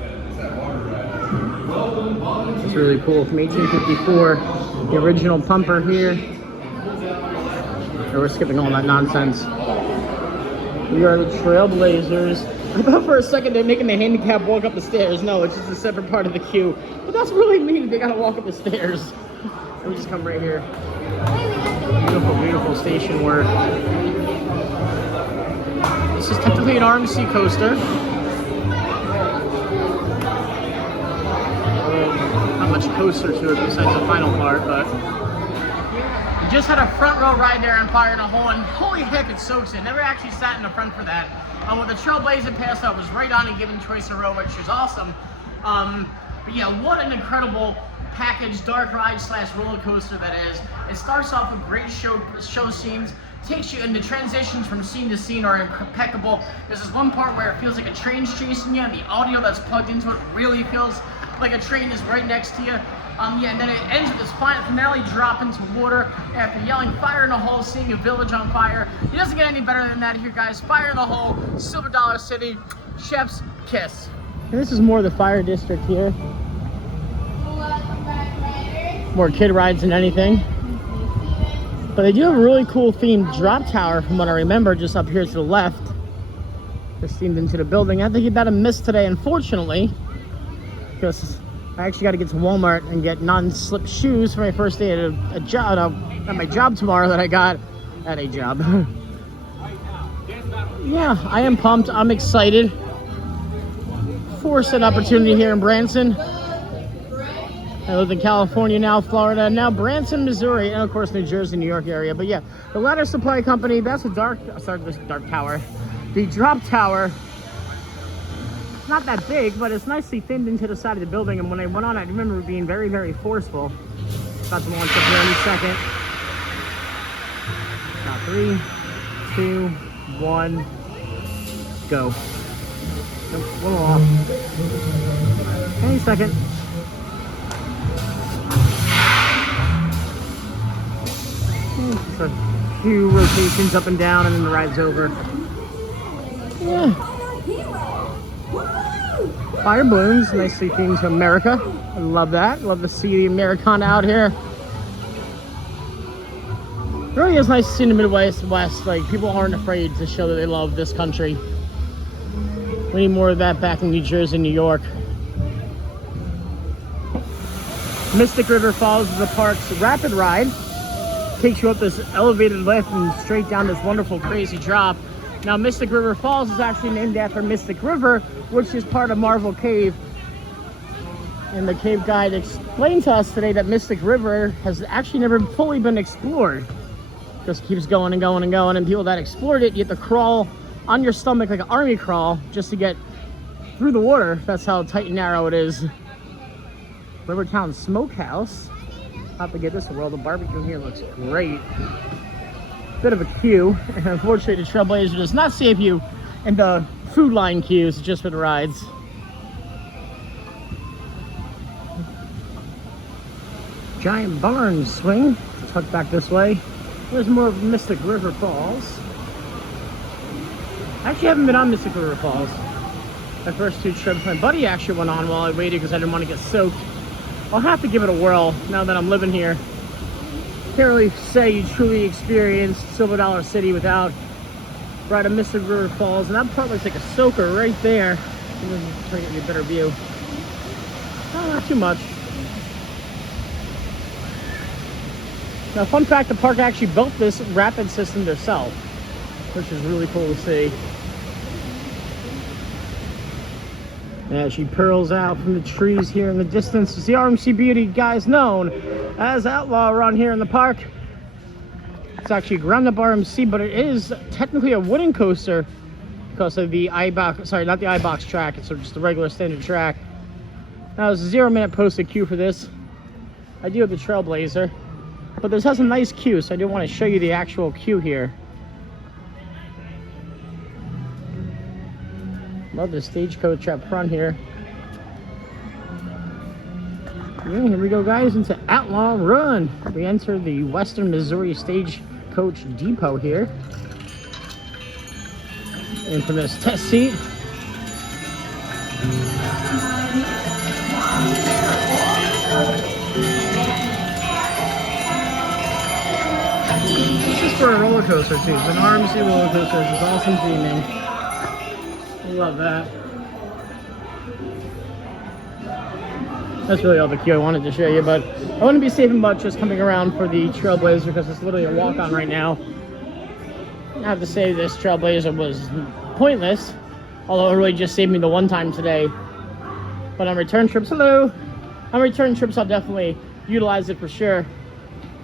It's really cool. From 1854. The original pumper here. We're skipping all that nonsense. We are the Trailblazers. I thought for a second they're making the handicap walk up the stairs. No, it's just a separate part of the queue. But that's really mean. They gotta walk up the stairs. Let me just come right here. Beautiful, beautiful station work. This is technically an RMC coaster. Not much coaster to it besides the final part, but we just had a front row ride there on Fire in the Hole, and holy heck, it soaks in. Never actually sat in the front for that. With the Trailblazer pass, I was right on a given choice of row, which is awesome. But yeah, what an incredible package, dark ride / roller coaster that is. It starts off with great show scenes, takes you, and the transitions from scene to scene are impeccable. There's this one part where it feels like a train's chasing you, and the audio that's plugged into it really feels like a train is right next to you. Yeah, and then it ends with this final finale drop into water after yelling Fire in the Hole, seeing a village on fire. It doesn't get any better than that here, guys. Fire in the Hole, Silver Dollar City, chef's kiss. And this is more of the fire district here. More kid rides than anything. But they do have a really cool themed drop tower from what I remember, just up here to the left. Just themed into the building. I think you got a miss today, unfortunately, because I actually got to get to Walmart and get non-slip shoes for my first day at a job, at my job tomorrow that I got at a job. Yeah, I am pumped. I'm excited for an opportunity here in Branson. I live in California now, Florida, now Branson, Missouri, and of course New Jersey, New York area. But yeah, the Ladder Supply Company, that's a dark tower. The drop tower, not that big, but it's nicely thinned into the side of the building. And when I went on, I remember it being very, very forceful. About to launch up here any second. Now 3, 2, 1, go. Nope, one more off. Any second. Just a few rotations up and down, and then the ride's over. Yeah. Fire balloons, nicely themed to America. I love that. Love to see the Americana out here. It really is nice to see in the Midwest, West, like people aren't afraid to show that they love this country. We need more of that back in New Jersey, New York. Mystic River Falls is the park's rapid ride. Takes you up this elevated lift and straight down this wonderful, crazy drop. Now, Mystic River Falls is actually named after Mystic River, which is part of Marvel Cave. And the cave guide explained to us today that Mystic River has actually never fully been explored. Just keeps going and going and going, and people that explored it, you have to crawl on your stomach like an army crawl just to get through the water. That's how tight and narrow it is. Rivertown Smokehouse. I'll have to give this a whirl. The barbecue here looks great. Bit of a queue. And unfortunately, the Trailblazer does not save you in the food line queues, just for the rides. Giant barn swing. Tuck back this way. There's more of Mystic River Falls. I actually haven't been on Mystic River Falls. My first 2 trips, my buddy actually went on while I waited because I didn't want to get soaked. I'll have to give it a whirl now that I'm living here. Can't really say you truly experienced Silver Dollar City without riding Mystic River Falls, and that part looks like a soaker right there. I'm gonna try to get you a better view. Oh, not too much. Now, fun fact, the park actually built this rapid system themselves, which is really cool to see. As she pearls out from the trees here in the distance, it's the RMC Beauty, guys, known as Outlaw Run here in the park. It's actually ground up RMC, but it is technically a wooden coaster because of the iBox, sorry, not the iBox track, it's just a regular standard track. Now, there's a 0-minute posted queue for this. I do have the Trailblazer. But this has a nice queue, so I do want to show you the actual queue here. Love the stagecoach up front here. Yeah, here we go, guys, into Outlaw Run. We enter the Western Missouri Stagecoach Depot here. Infamous test seat. This is for a roller coaster too. It's an RMC roller coaster. It's awesome theming. I love that. That's really all the queue I wanted to show you, but I wouldn't be saving much just coming around for the Trailblazer because it's literally a walk-on right now. I have to say this Trailblazer was pointless, although it really just saved me the one time today. But on return trips, hello! On return trips, I'll definitely utilize it for sure.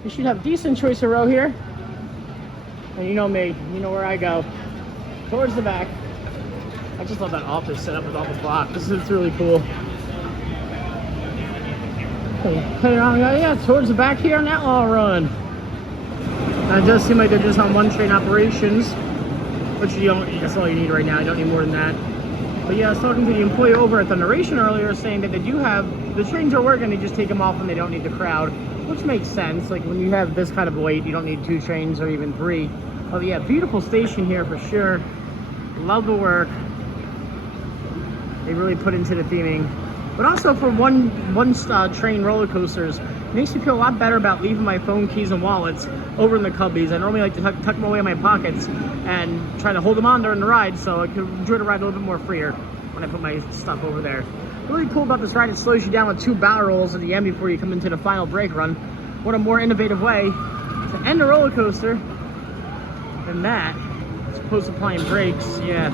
You should have decent choice of row here. And you know me, you know where I go. Towards the back. I just love that office setup with all the blocks. This is really cool. Head on, yeah, towards the back here on Outlaw Run. It does seem like they're just on one train operations, which you don't, that's all you need right now. You don't need more than that. But yeah, I was talking to the employee over at the narration earlier saying that they do have, the trains are working, they just take them off when they don't need the crowd, which makes sense. Like when you have this kind of weight, you don't need 2 trains or even 3. But yeah, beautiful station here for sure. Love the work. They really put into the theming. But also for one train roller coasters, it makes me feel a lot better about leaving my phone, keys, and wallets over in the cubbies. I normally like to tuck them away in my pockets and try to hold them on during the ride so I can enjoy the ride a little bit more freer when I put my stuff over there. Really cool about this ride, it slows you down with 2 barrel rolls at the end before you come into the final brake run. What a more innovative way to end a roller coaster than that, as opposed to applying brakes. Yeah,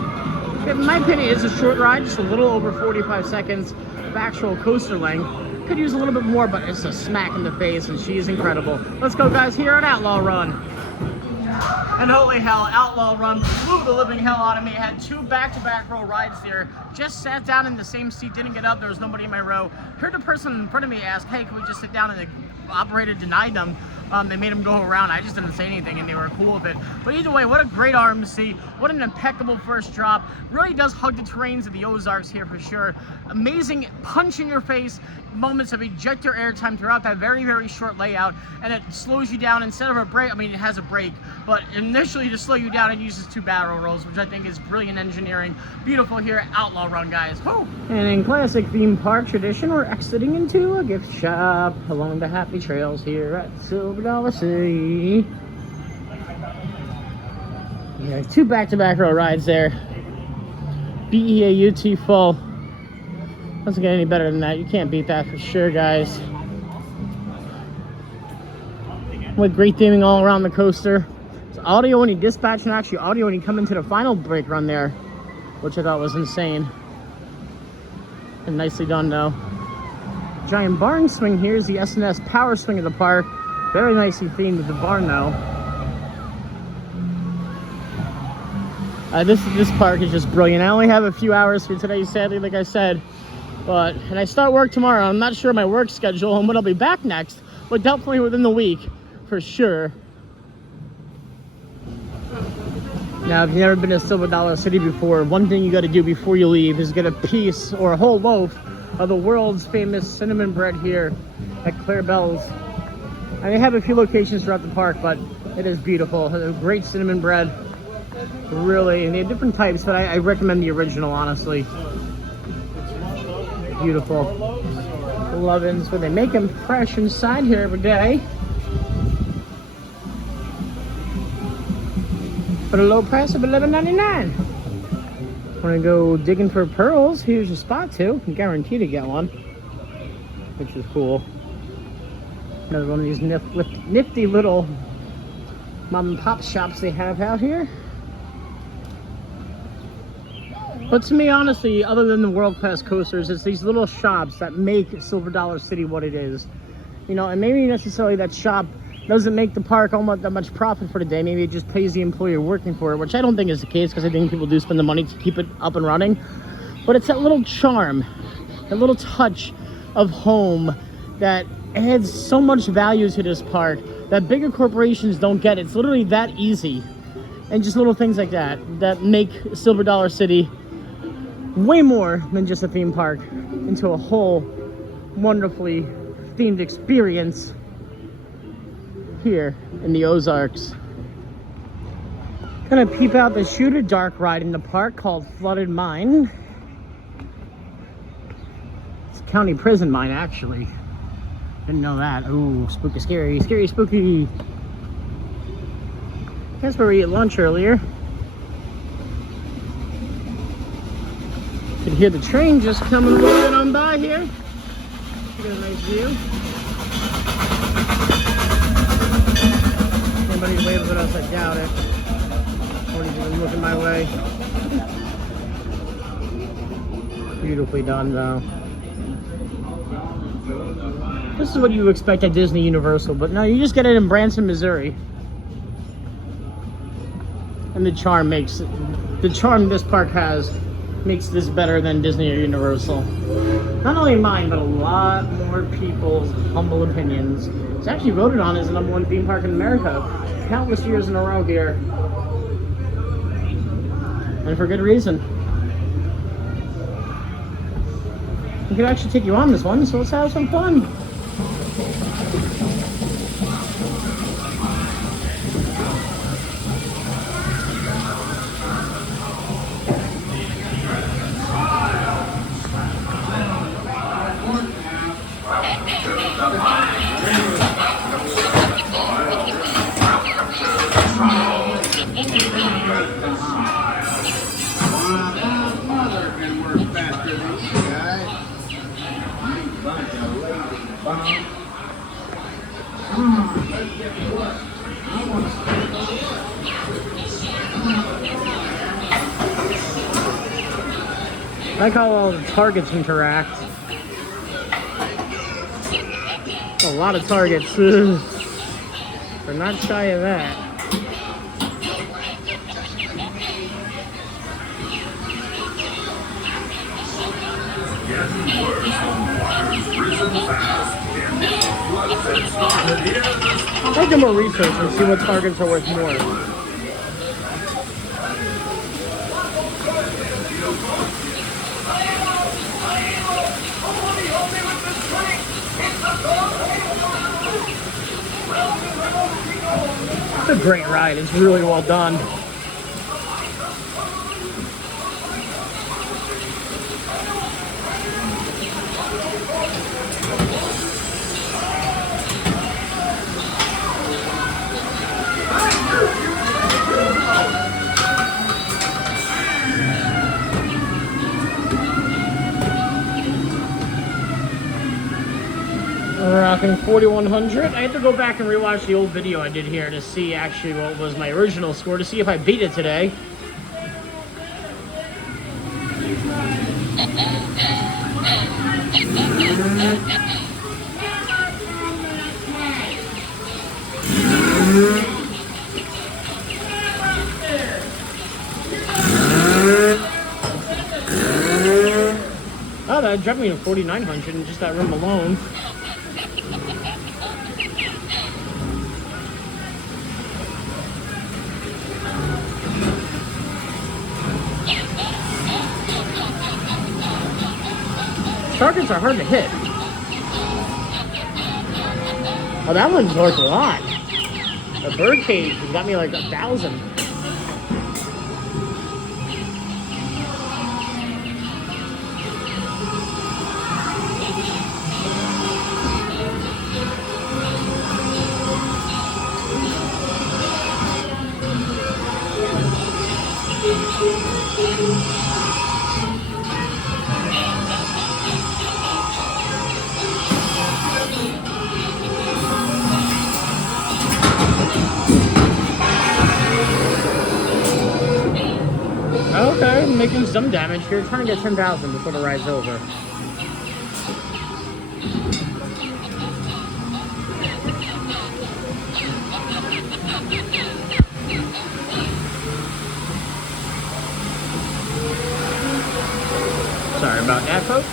in my opinion, it's a short ride, just a little over 45 seconds of actual coaster length. Could use a little bit more, but it's a smack in the face, and she is incredible. Let's go, guys, here at Outlaw Run. And holy hell, Outlaw Run blew the living hell out of me. I had 2 back-to-back row rides there. Just sat down in the same seat, didn't get up. There was nobody in my row. Heard the person in front of me ask, hey, can we just sit down? And the operator denied them. They made them go around. I just didn't say anything, and they were cool with it. But either way, what a great RMC. What an impeccable first drop. Really does hug the terrains of the Ozarks here for sure. Amazing punch in your face moments of ejector airtime throughout that very, very short layout. And it slows you down instead of a brake. I mean, it has a brake, but initially to slow you down, it uses 2 barrel rolls, which I think is brilliant engineering. Beautiful here at Outlaw Run, guys. Woo! And in classic theme park tradition, we're exiting into a gift shop along the happy trails here at Silver Dollar City. Yeah, 2 back-to-back row rides there. BEA UT full. Doesn't get any better than that. You can't beat that for sure, guys. With great theming all around the coaster. It's audio when you dispatch, and actually audio when you come into the final brake run there, which I thought was insane. And nicely done, though. Giant barn swing here is the S&S power swing of the park. Very nicely themed with the barn, though. This park is just brilliant. I only have a few hours for today, sadly, like I said. And I start work tomorrow. I'm not sure my work schedule and when I'll be back next, but definitely within the week, for sure. Now, if you've never been to Silver Dollar City before, one thing you got to do before you leave is get a piece or a whole loaf of the world's famous cinnamon bread here at Clarebell's. And they have a few locations throughout the park, but it is beautiful. Great cinnamon bread. Really, and they have different types, but I recommend the original, honestly. Beautiful. Lovin's, where they make them fresh inside here every day. For the low price of $11.99. Want to go digging for pearls? Here's your spot too. I'm guaranteed to get one, which is cool. Another one of these nifty little mom and pop shops they have out here. But to me, honestly, other than the world-class coasters, it's these little shops that make Silver Dollar City what it is. You know, and maybe necessarily that shop doesn't make the park almost that much profit for the day. Maybe it just pays the employer working for it, which I don't think is the case, because I think people do spend the money to keep it up and running. But it's that little charm, that little touch of home that adds so much value to this park that bigger corporations don't get. It's literally that easy. And just little things like that that make Silver Dollar City way more than just a theme park into a whole wonderfully themed experience here in the Ozarks. Gonna peep out the Shooter Dark ride in the park called Flooded Mine. It's a county prison mine, actually. Didn't know that. Ooh, spooky, scary, scary, spooky. That's where we ate lunch earlier. Could hear the train just coming rolling on by here. Get a nice view. Anybody's waving at us, I doubt it. Nobody's even looking my way. Beautifully done, though. This is what you expect at Disney Universal, but no, you just get it in Branson, Missouri. And the charm this park has makes this better than Disney or Universal. Not only mine, but a lot more people's humble opinions. It's actually voted on as the #1 theme park in America countless years in a row here. And for good reason. We could actually take you on this one, so let's have some fun. I like how all the targets interact. A lot of targets. They're not shy of that. I'll do more research and see what targets are worth more. It's a great ride. It's really well done. Rocking 4100. I had to go back and rewatch the old video I did here to see actually what was my original score, to see if I beat it today. Oh, that dropped me to 4,900 in just that room alone. Targets are hard to hit. Oh, that one's worth a lot. The birdcage has got me like 1,000. Okay, making some damage here. Trying to get 10,000 before the ride's over. Sorry about that, folks.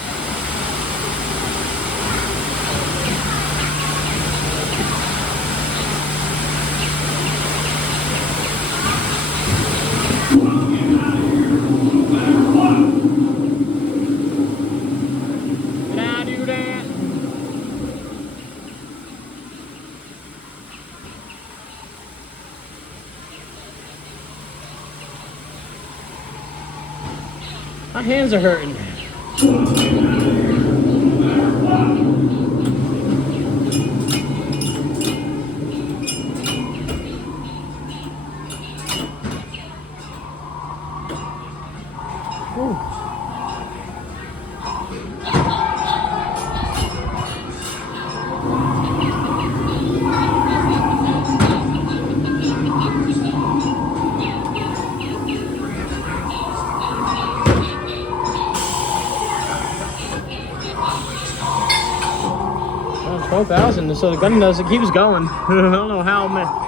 My hands are hurting. Ooh. Oh, 12,000. So the gun does, it keeps going. I don't know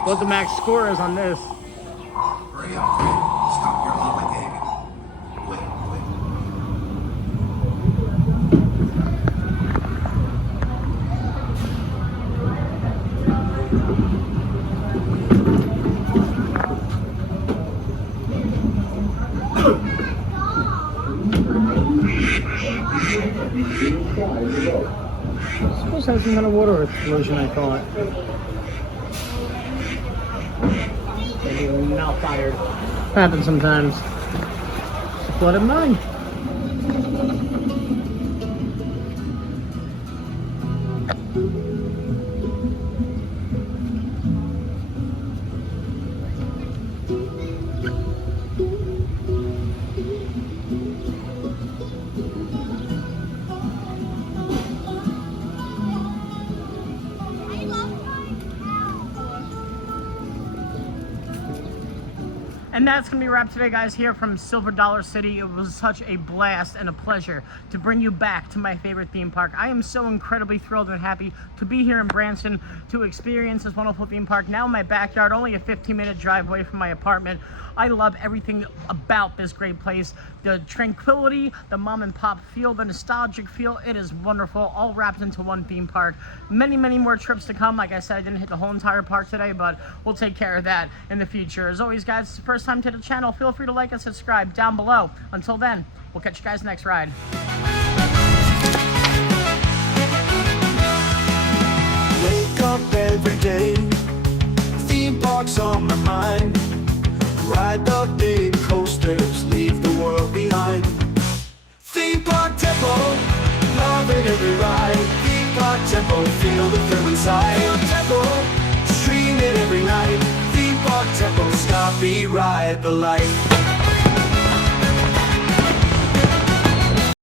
what the max score is on this. Hurry up. Stop your lollygagging. Wait. It's supposed to have some kind of water explosion, I thought. Maybe not fired. Happens sometimes. Flooded mine. And that's going to be a wrap today, guys, here from Silver Dollar City. It was such a blast and a pleasure to bring you back to my favorite theme park. I am so incredibly thrilled and happy to be here in Branson to experience this wonderful theme park. Now in my backyard, only a 15-minute drive away from my apartment. I love everything about this great place. The tranquility, the mom and pop feel, the nostalgic feel. It is wonderful, all wrapped into one theme park. Many, many more trips to come. Like I said, I didn't hit the whole entire park today, but we'll take care of that in the future. As always, guys, it's the first time to the channel. Feel free to like and subscribe down below. Until then, we'll catch you guys next ride. Wake up every day, theme parks on my mind. Ride the big coasters, leave the world behind. Theme park tempo, loving every ride. Theme park tempo, feel the thrill inside. Theme tempo, stream it every night. Theme park tempo, stop, be, ride the light.